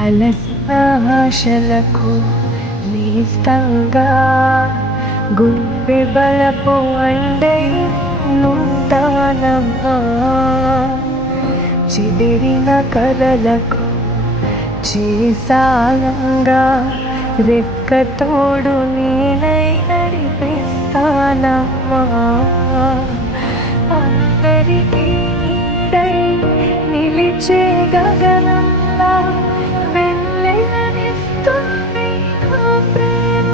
అలసిన ఆశలకు నేస్తంగా గుండె బలపు అండై ఉంటానమ్మా. చెదిరిన కలలకు చేసాలంగా రెక్కతోడు నేనై నడిపిస్తానమ్మా. అందరికీ నీడై నిలిచే గగనంలా వెన్నెలనిస్తుంది నా ప్రేమ.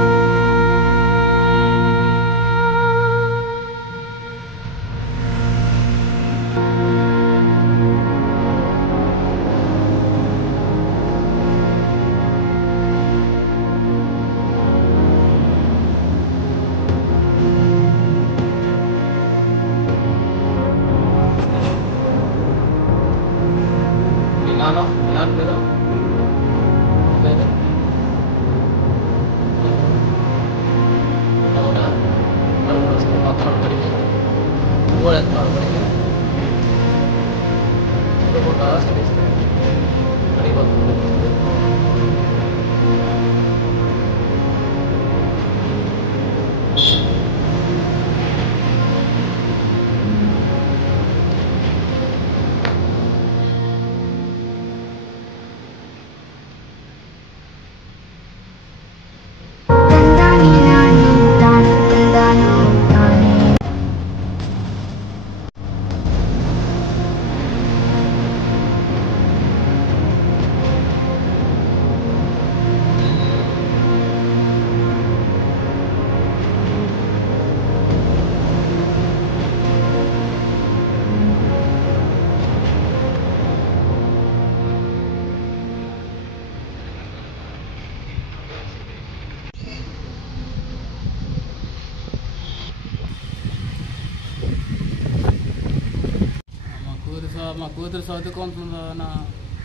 మా కూతురు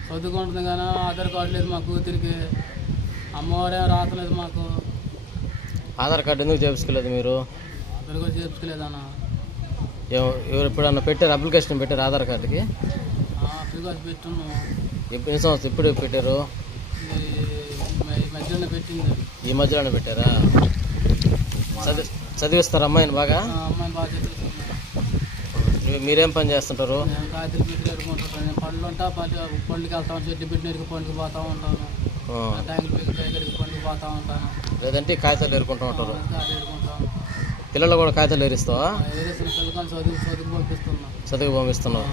చదువుకుంటుంది కానీ ఆధార్ కార్డు లేదు మా కూతురికి. అమ్మవారేం రాతలేదు మాకు. ఆధార్ కార్డు ఎందుకు చేయించుకోలేదు మీరు? ఆధార్ కార్డు చేయించుకోలేదన్నా. ఎవరు ఎప్పుడన్నా పెట్టారు? అప్లికేషన్ పెట్టారు ఆధార్ కార్డుకి? అప్లికేషన్ పెట్టున్నాము. ఎన్ని సంవత్సరం ఎప్పుడు పెట్టారు? ఈ మధ్యలోనే పెట్టింది. ఈ మధ్యలోనే పెట్టారా? చదివిస్తారు అమ్మాయిని బాగా? అమ్మాయిని బాగా చదివిస్తున్నాం. మీరేం పని చేస్తుంటారు? కాయతలు పెట్టి ఎరుకుంటుంటాను. నేను పండ్లు ఉంటా పండుగకి వెళ్తాను. చెట్టు పెట్టినరికి పండుగ పోతూ ఉంటాను. ట్యాంకులు పెట్టి దగ్గరికి పండుగ పోతూ ఉంటాను. లేదంటే కాగితాలు ఏరుకుంటూ ఉంటారు. ఏరుకుంటాను. పిల్లలు కూడా కాగితాలు ఏరిస్తావా? ఏరేసిన పిల్లకాయలు చదువు పంపిస్తున్నా. చదువు పంపిస్తున్నావు.